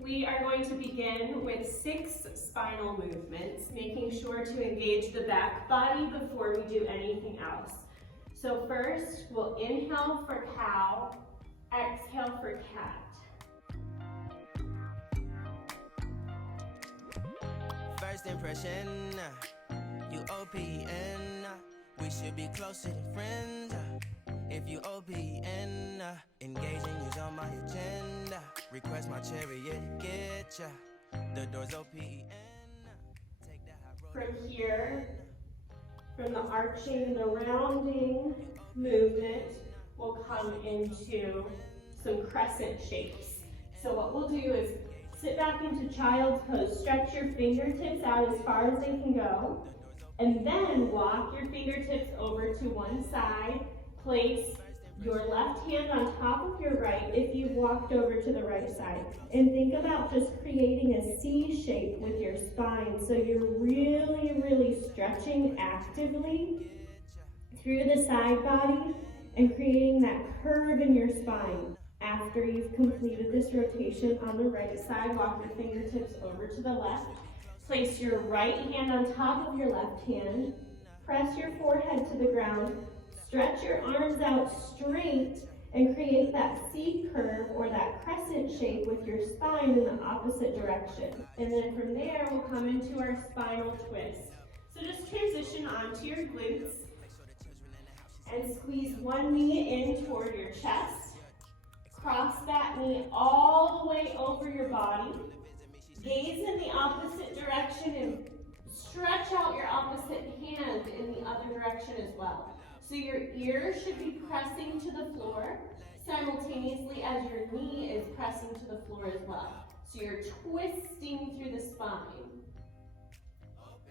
We are going to begin with 6 spinal movements, making sure to engage the back body before we do anything else. So first, we'll inhale for cow, exhale for cat. First impression, you OPN, we should be closer than friends. If you OPN, engaging you's on my agenda. Request my chariot, get ya. The door's OPN. Take that high road. From here, from the arching and the rounding movement, we'll come into some crescent shapes. So what we'll do is sit back into child's pose, stretch your fingertips out as far as they can go, and then walk your fingertips over to one side. Place your left hand on top of your right if you've walked over to the right side. And think about just creating a C shape with your spine. So you're really stretching actively through the side body and creating that curve in your spine. After you've completed this rotation on the right side, walk your fingertips over to the left. Place your right hand on top of your left hand. Press your forehead to the ground. Stretch your arms out straight and create that C curve or that crescent shape with your spine in the opposite direction. And then from there, we'll come into our spinal twist. So just transition onto your glutes and squeeze one knee in toward your chest. Cross that knee all the way over your body. Gaze in the opposite direction and stretch out your opposite hand in the other direction as well. So your ear should be pressing to the floor simultaneously as your knee is pressing to the floor as well. So you're twisting through the spine.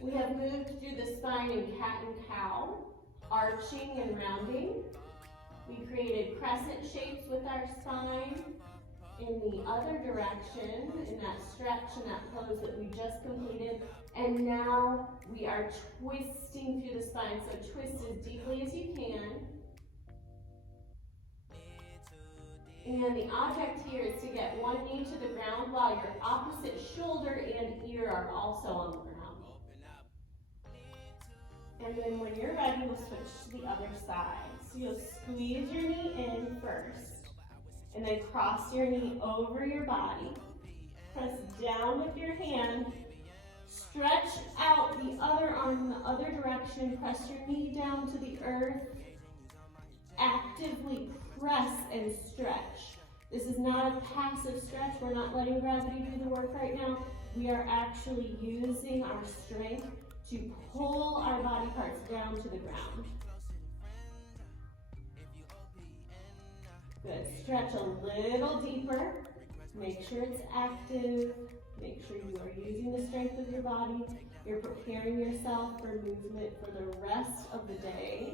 We have moved through the spine in cat and cow, arching and rounding. We created crescent shapes with our spine in the other direction, in that stretch and that pose that we just completed. And now we are twisting through the spine. So twist as deeply as you can. And the object here is to get one knee to the ground while your opposite shoulder and ear are also on the ground. And then when you're ready, we'll switch to the other side. So you'll squeeze your knee in first, and then cross your knee over your body. Press down with your hand. Stretch out the other arm in the other direction. Press your knee down to the earth. Actively press and stretch. This is not a passive stretch. We're not letting gravity do the work right now. We are actually using our strength to pull our body parts down to the ground. Good. Stretch a little deeper. Make sure it's active. Make sure you are using the strength of your body. You're preparing yourself for movement for the rest of the day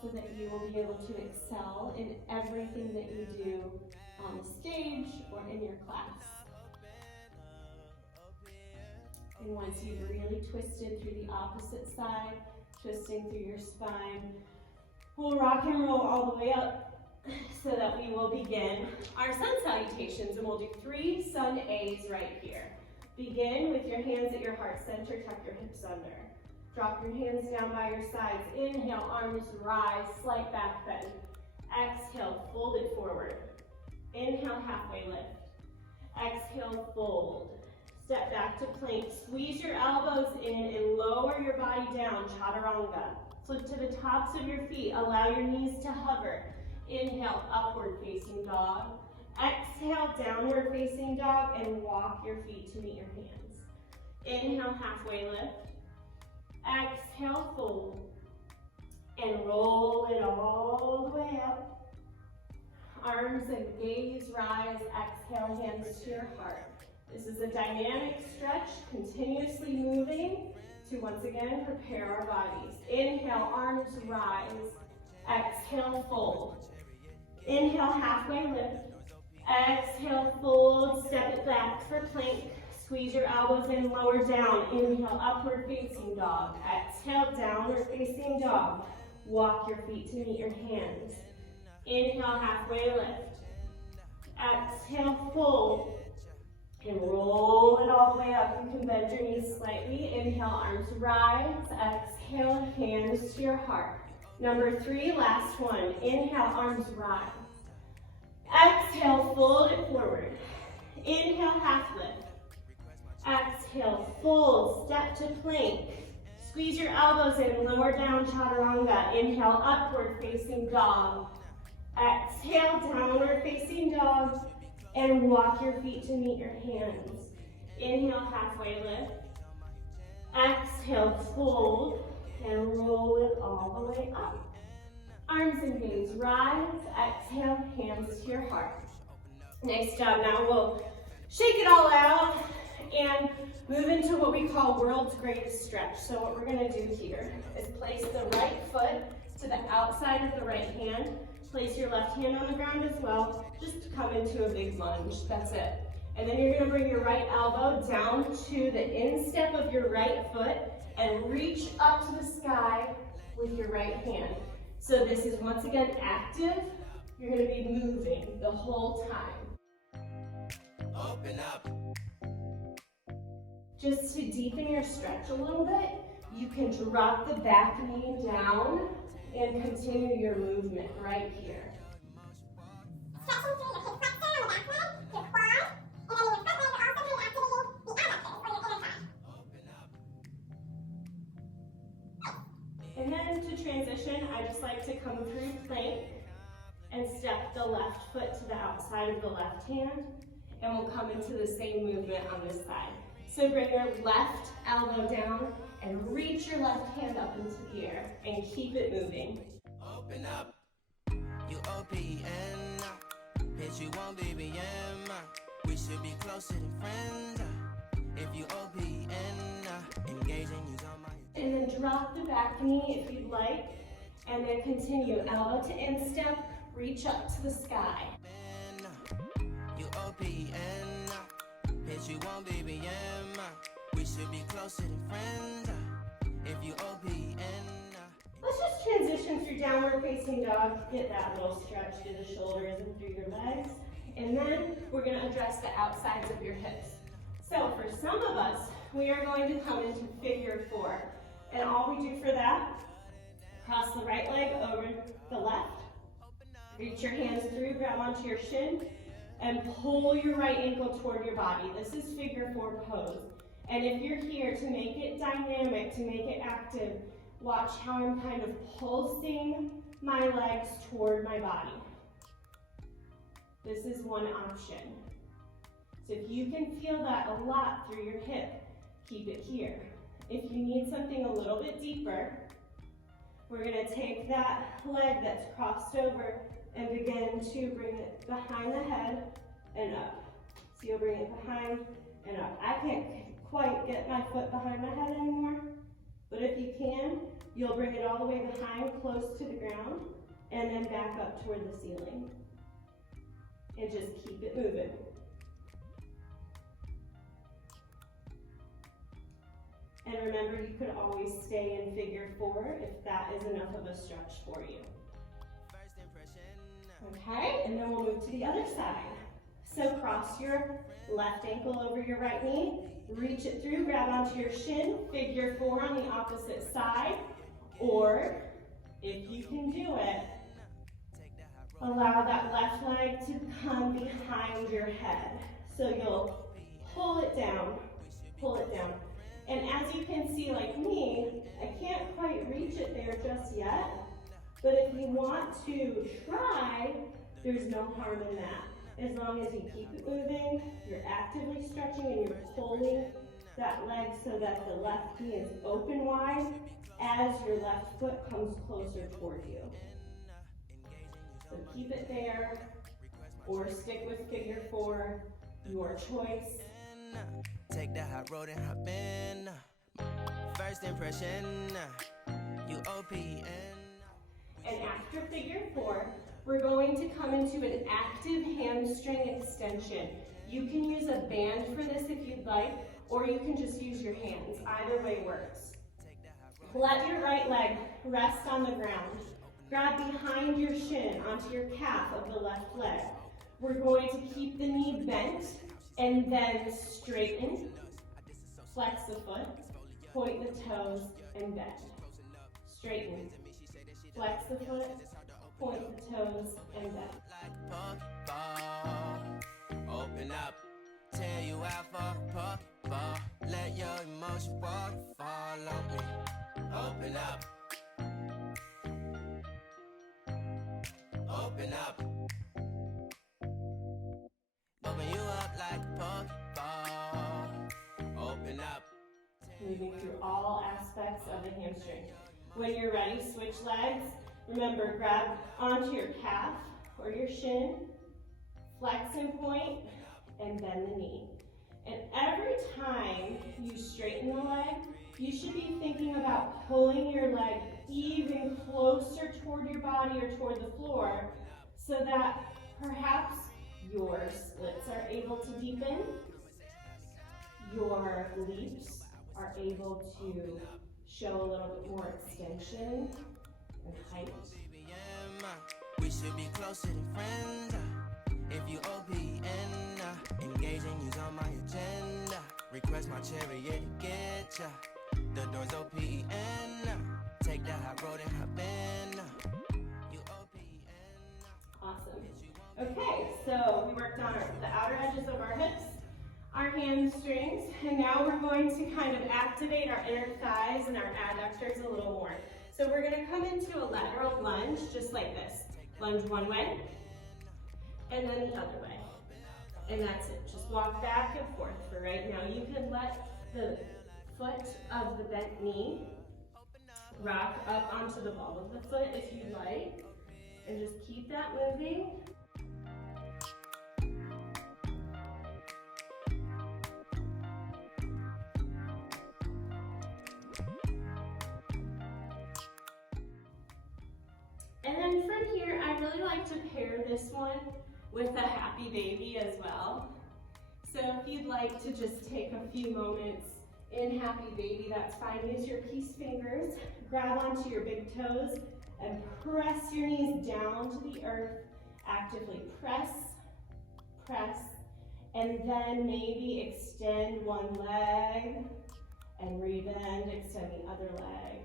so that you will be able to excel in everything that you do on the stage or in your class. And once you've really twisted through the opposite side, twisting through your spine, we'll rock and roll all the way up so that we will begin our sun salutations, and we'll do 3 sun A's right here. Begin with your hands at your heart center, tuck your hips under. Drop your hands down by your sides. Inhale, arms rise, slight back bend. Exhale, fold it forward. Inhale, halfway lift. Exhale, fold. Step back to plank. Squeeze your elbows in and lower your body down, chaturanga. Flip to the tops of your feet. Allow your knees to hover. Inhale, upward facing dog. Exhale, downward facing dog, and walk your feet to meet your hands. Inhale, halfway lift. Exhale, fold. And roll it all the way up. Arms and gaze rise. Exhale, hands to your heart. This is a dynamic stretch, continuously moving to once again prepare our bodies. Inhale, arms rise. Exhale, fold. Inhale, halfway lift. Exhale, fold, step it back for plank. Squeeze your elbows in, lower down. Inhale, upward facing dog. Exhale, downward facing dog. Walk your feet to meet your hands. Inhale, halfway lift. Exhale, fold. And bend your knees slightly. Inhale, arms rise. Exhale, hands to your heart. Number 3, last one. Inhale, arms rise. Exhale, fold it forward. Inhale, half lift. Exhale, fold, step to plank. Squeeze your elbows in, lower down, chaturanga. Inhale, upward facing dog. Exhale, downward facing dog. And walk your feet to meet your hands. Inhale, halfway lift. Exhale, fold, and roll it all the way up. Arms and gaze, rise. Exhale, hands to your heart. Nice job. Now we'll shake it all out and move into what we call world's greatest stretch. So what we're gonna do here is place the right foot to the outside of the right hand. Place your left hand on the ground as well. Just come into a big lunge, that's it. And then you're gonna bring your right elbow down to the instep of your right foot and reach up to the sky with your right hand. So this is once again active. You're gonna be moving the whole time. Open up. Just to deepen your stretch a little bit, you can drop the back knee down and continue your movement right here. Stretching through your hip flexor on the back leg, your quad, and then your foot leg are also really activating the adductors or your inner thigh. And then to transition, I just like to come through plank and step the left foot to the outside of the left hand, and we'll come into the same movement on this side. So bring your left elbow down and reach your left hand up into the air and keep it moving. Open up. You OPN. Bitch, you won't BBM. We should be closer than friends. If you OPN, engaging you's on my. And then drop the back knee if you'd like, and then continue elbow to instep, reach up to the sky. You OPN. Bitch, you won't BBM. We should be closer than friends. If you OPN. Let's just transition through downward facing dog. Get that little stretch through the shoulders and through your legs. And then we're gonna address the outsides of your hips. So for some of us, we are going to come into figure 4. And all we do for that, cross the right leg over the left. Reach your hands through, grab onto your shin, and pull your right ankle toward your body. This is figure 4 pose. And if you're here to make it dynamic, to make it active, watch how I'm kind of pulsing my legs toward my body. This is one option. So if you can feel that a lot through your hip, keep it here. If you need something a little bit deeper, we're gonna take that leg that's crossed over and begin to bring it behind the head and up. So you'll bring it behind and up. I can't quite get my foot behind my head anymore, but if you can, you'll bring it all the way behind, close to the ground, and then back up toward the ceiling. And just keep it moving. And remember, you could always stay in figure 4 if that is enough of a stretch for you. Okay, and then we'll move to the other side. So cross your left ankle over your right knee, reach it through, grab onto your shin, figure 4 on the opposite side, or if you can do it, allow that left leg to come behind your head. So you'll pull it down, pull it down. And as you can see, like me, I can't quite reach it there just yet, but if you want to try, there's no harm in that. As long as you keep it moving, you're actively stretching and you're pulling that leg so that the left knee is open wide as your left foot comes closer toward you. So keep it there or stick with figure 4, your choice. Take the hot road and hop in. First impression, you OPN. And after figure 4, we're going to come into an active hamstring extension. You can use a band for this if you'd like, or you can just use your hands. Either way works. Let your right leg rest on the ground. Grab behind your shin onto your calf of the left leg. We're going to keep the knee bent and then straighten. Flex the foot, point the toes, and bend. Straighten. Flex the foot, point the toes, and bend. Open up, tear you out for ball. Let your emotion waterfall on me. Open up. Open up. Open you up like a ball. Open up. Moving through all aspects of the hamstring. When you're ready, switch legs. Remember, grab onto your calf or your shin, flex and point, and bend the knee. And every time you straighten the leg, you should be thinking about pulling your leg even closer toward your body or toward the floor so that perhaps your splits are able to deepen, your leaps are able to show a little bit more extension and height. We should be closer than friends. If you OPN, engaging you's on my agenda. Request my chariot to get ya. The door's OPN. Take that high road and hop in. You OPN. Awesome. Okay, so we worked on the outer edges of our hips, our hamstrings, and now we're going to kind of activate our inner thighs and our adductors a little more. So we're going to come into a lateral lunge just like this. Lunge one way, and then the other way. And that's it. Just walk back and forth for right now. You can let the foot of the bent knee rock up onto the ball of the foot if you'd like. And just keep that moving. And then from here, I really like to pair this one with a happy baby as well. So if you'd like to just take a few moments in happy baby, that's fine. Use your peace fingers, grab onto your big toes, and press your knees down to the earth. Actively press, press, and then maybe extend one leg and rebend, extend the other leg,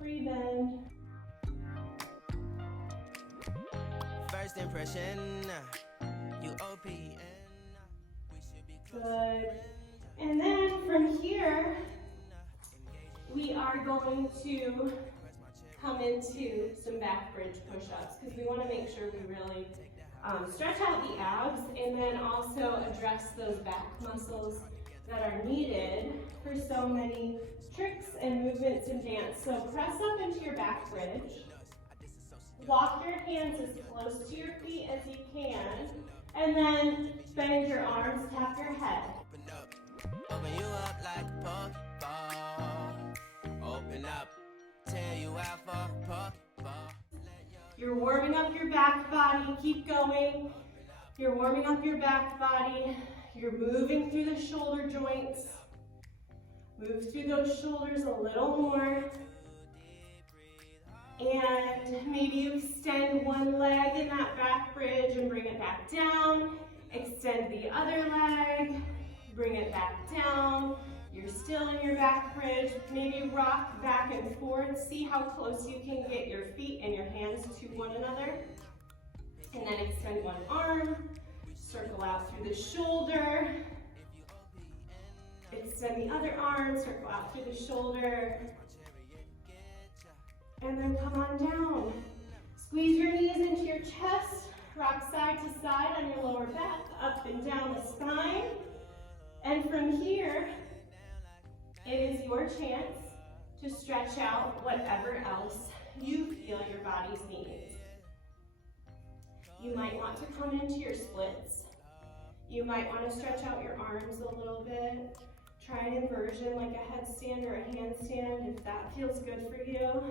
rebend. First impression, you OPN. We should be Good. And then from here, we are going to come into some back bridge push-ups because we want to make sure we really stretch out the abs and then also address those back muscles that are needed for so many tricks and movements in dance. So press up into your back bridge. Walk your hands as close to your feet as you can, and then bend your arms, tap your head. Open you up like a ball. Open up, tear you out for ball. You're warming up your back body, keep going. You're warming up your back body. You're moving through the shoulder joints. Move through those shoulders a little more. And maybe you extend one leg in that back bridge and bring it back down. Extend the other leg, bring it back down. You're still in your back bridge. Maybe rock back and forth. See how close you can get your feet and your hands to one another. And then extend one arm, circle out through the shoulder. Extend the other arm, circle out through the shoulder. And then come on down. Squeeze your knees into your chest, rock side to side on your lower back, up and down the spine. And from here, it is your chance to stretch out whatever else you feel your body's needs. You might want to come into your splits. You might want to stretch out your arms a little bit. Try an inversion like a headstand or a handstand if that feels good for you.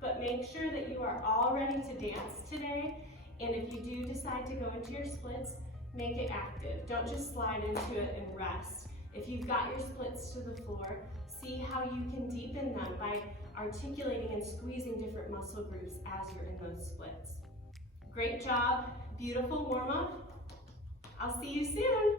But make sure that you are all ready to dance today. And if you do decide to go into your splits, make it active. Don't just slide into it and rest. If you've got your splits to the floor, see how you can deepen them by articulating and squeezing different muscle groups as you're in those splits. Great job, beautiful warm up. I'll see you soon.